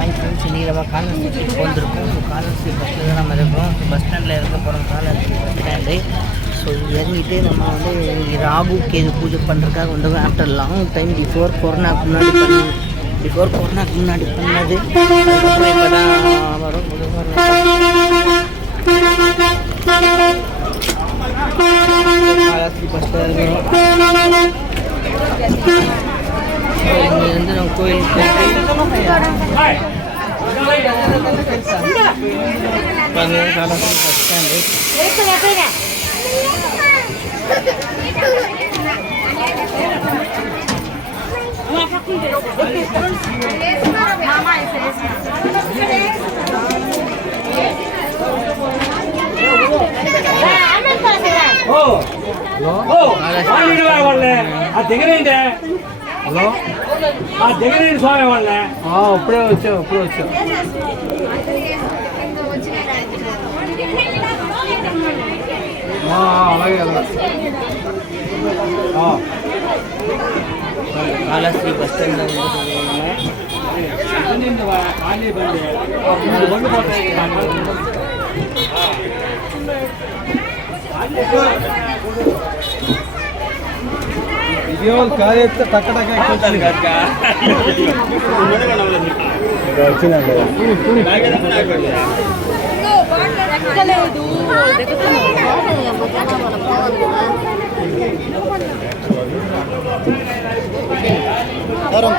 Hi friends, இன்றைக்கி நம்ம காலர்ஷிப் வந்திருக்கோம். ஸோ காலர்ஷிப் பஸ்ஸில் தான் நம்ம இருக்கோம். ஸோ பஸ் ஸ்டாண்டில் இறங்க போகிறோம். Scholarship bus stand. ஸோ இறங்கிட்டு நம்ம வந்து ராகு கேது பூஜை பண்ணுறதுக்காக வந்து ஆஃப்டர் லாங் டைம் பிஃபோர் கொரோனாக்கு முன்னாடி பண்ணது. அதுக்கப்புறம் இப்போ தான் வரும். காலர்ஷிப் பஸ்ஸில் இருக்கிறோம். இங்கேருந்து நம்ம கோயிலுக்கு போயிட்டு காலர்ஷிப் பஸ் ஸ்டாண்டு. హలో దగ్గర స్వామి వాళ్ళ ఇప్పుడే వచ్చావు అలాగే కాళశ్రీ బస్ స్టాండ్ వీడియోలు కార్యక్రమం టక్కటక్క వచ్చిందండి. Orang